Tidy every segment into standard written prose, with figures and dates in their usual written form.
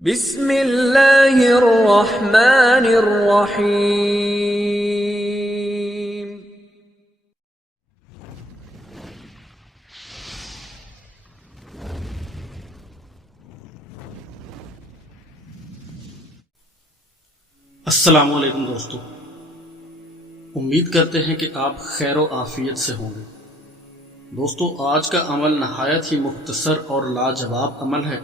بسم اللہ الرحمن الرحیم۔ السلام علیکم دوستو، امید کرتے ہیں کہ آپ خیر و عافیت سے ہوں گے۔ دوستو، آج کا عمل نہایت ہی مختصر اور لاجواب عمل ہے،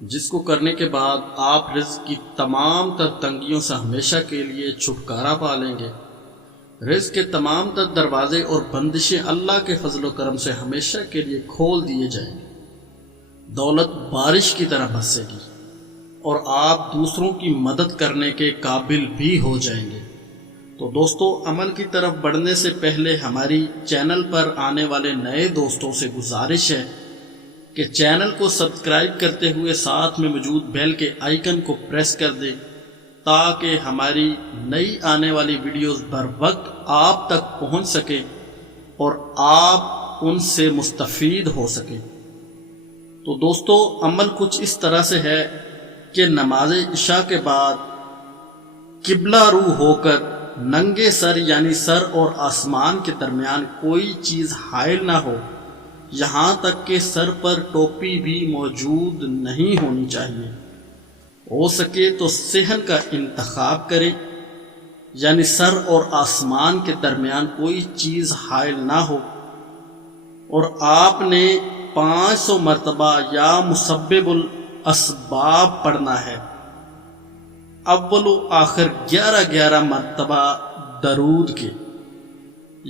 جس کو کرنے کے بعد آپ رزق کی تمام تر تنگیوں سے ہمیشہ کے لیے چھٹکارا پا لیں گے۔ رزق کے تمام تر دروازے اور بندشیں اللہ کے فضل و کرم سے ہمیشہ کے لیے کھول دیے جائیں گے۔ دولت بارش کی طرح برسے گی اور آپ دوسروں کی مدد کرنے کے قابل بھی ہو جائیں گے۔ تو دوستو، عمل کی طرف بڑھنے سے پہلے ہماری چینل پر آنے والے نئے دوستوں سے گزارش ہے کہ چینل کو سبسکرائب کرتے ہوئے ساتھ میں موجود بیل کے آئیکن کو پریس کر دیں، تاکہ ہماری نئی آنے والی ویڈیوز بر وقت آپ تک پہنچ سکیں اور آپ ان سے مستفید ہو سکیں۔ تو دوستو، عمل کچھ اس طرح سے ہے کہ نماز عشاء کے بعد قبلہ رو ہو کر ننگے سر، یعنی سر اور آسمان کے درمیان کوئی چیز حائل نہ ہو، یہاں تک کہ سر پر ٹوپی بھی موجود نہیں ہونی چاہیے۔ ہو سکے تو صحن کا انتخاب کریں، یعنی سر اور آسمان کے درمیان کوئی چیز حائل نہ ہو، اور آپ نے 500 مرتبہ یا مسبب الاسباب پڑھنا ہے۔ اول و آخر 11 مرتبہ درود کے،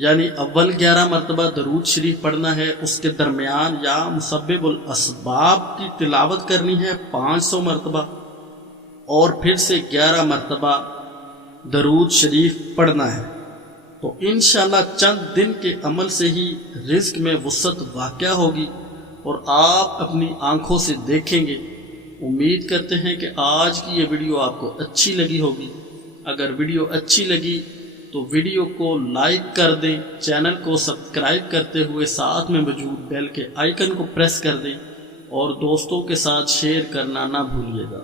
یعنی اول 11 مرتبہ درود شریف پڑھنا ہے، اس کے درمیان یا مسبب الاسباب کی تلاوت کرنی ہے 500 مرتبہ، اور پھر سے 11 مرتبہ درود شریف پڑھنا ہے۔ تو انشاءاللہ چند دن کے عمل سے ہی رزق میں وسعت واقع ہوگی اور آپ اپنی آنکھوں سے دیکھیں گے۔ امید کرتے ہیں کہ آج کی یہ ویڈیو آپ کو اچھی لگی ہوگی۔ اگر ویڈیو اچھی لگی تو ویڈیو کو لائک کر دیں، چینل کو سبسکرائب کرتے ہوئے ساتھ میں موجود بیل کے آئیکن کو پریس کر دیں، اور دوستوں کے ساتھ شیئر کرنا نہ بھولیے گا۔